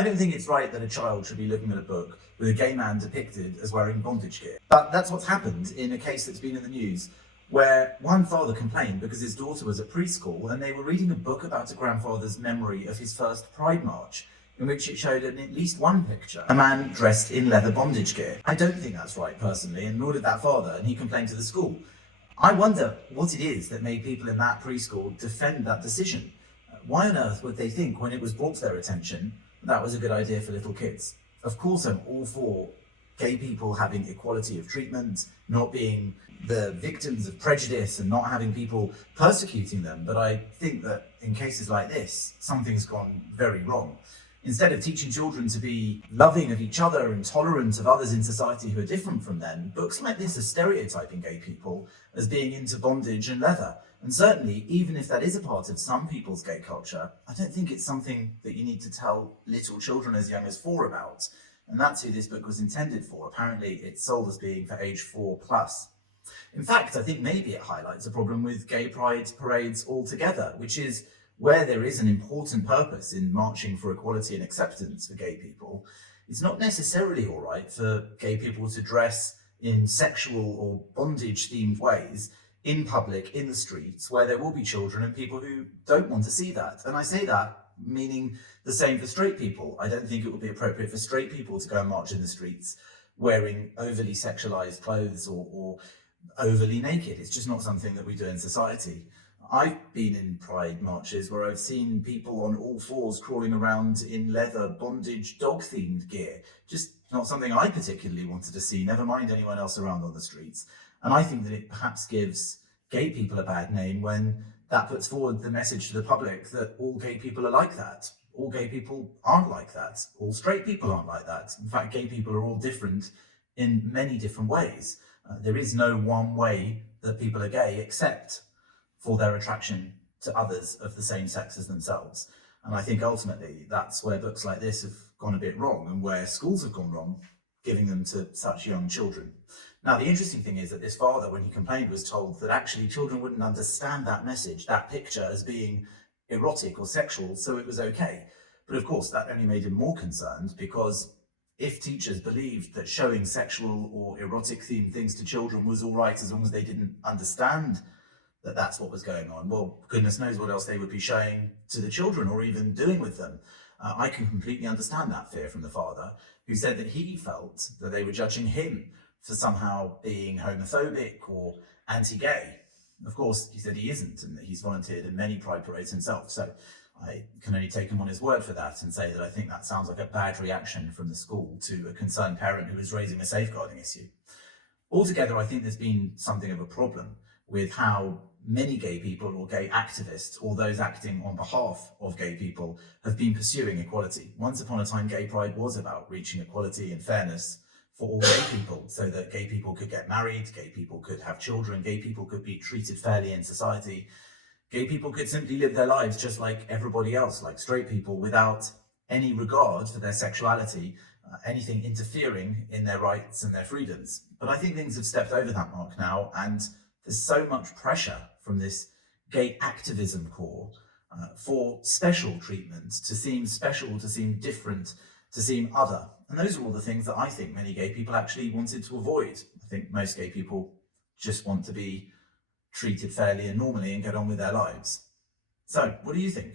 I don't think it's right that a child should be looking at a book with a gay man depicted as wearing bondage gear. But that's what's happened in a case that's been in the news, where one father complained because his daughter was at preschool and they were reading a book about a grandfather's memory of his first Pride March, in which it showed in at least one picture a man dressed in leather bondage gear. I don't think that's right personally, and nor did that father, and he complained to the school. I wonder what it is that made people in that preschool defend that decision. Why on earth would they think, when it was brought to their attention, that was a good idea for little kids? Of course I'm all for gay people having equality of treatment, not being the victims of prejudice and not having people persecuting them, but I think that in cases like this, something's gone very wrong. Instead of teaching children to be loving of each other and tolerant of others in society who are different from them, books like this are stereotyping gay people as being into bondage and leather. And certainly, even if that is a part of some people's gay culture, I don't think it's something that you need to tell little children as young as 4 about. And that's who this book was intended for. Apparently, it's sold as being for age 4+. In fact, I think maybe it highlights a problem with gay pride parades altogether, which is where there is an important purpose in marching for equality and acceptance for gay people, it's not necessarily all right for gay people to dress in sexual or bondage-themed ways in public, in the streets, where there will be children and people who don't want to see that. And I say that meaning the same for straight people. I don't think it would be appropriate for straight people to go and march in the streets wearing overly sexualized clothes or overly naked. It's just not something that we do in society. I've been in pride marches where I've seen people on all 4s crawling around in leather bondage dog-themed gear. Just not something I particularly wanted to see, never mind anyone else around on the streets. And I think that it perhaps gives gay people a bad name when that puts forward the message to the public that all gay people are like that. All gay people aren't like that. All straight people aren't like that. In fact, gay people are all different in many different ways. There is no one way that people are gay except for their attraction to others of the same sex as themselves. And I think ultimately that's where books like this have gone a bit wrong and where schools have gone wrong, giving them to such young children. Now, the interesting thing is that this father, when he complained, was told that actually children wouldn't understand that message, that picture, as being erotic or sexual, so it was okay. But of course, that only made him more concerned, because if teachers believed that showing sexual or erotic themed things to children was all right as long as they didn't understand that that's what was going on, well, goodness knows what else they would be showing to the children or even doing with them. I can completely understand that fear from the father, who said that he felt that they were judging him for somehow being homophobic or anti-gay. Of course, he said he isn't, and that he's volunteered in many pride parades himself, so I can only take him on his word for that and say that I think that sounds like a bad reaction from the school to a concerned parent who is raising a safeguarding issue. Altogether, I think there's been something of a problem with how many gay people or gay activists or those acting on behalf of gay people have been pursuing equality. Once upon a time, gay pride was about reaching equality and fairness for all gay people, so that gay people could get married, gay people could have children, gay people could be treated fairly in society. Gay people could simply live their lives just like everybody else, like straight people, without any regard for their sexuality, anything interfering in their rights and their freedoms. But I think things have stepped over that mark now, and there's so much pressure from this gay activism core for special treatment, to seem special, to seem different, to seem other. And those are all the things that I think many gay people actually wanted to avoid. I think most gay people just want to be treated fairly and normally and get on with their lives. So, what do you think?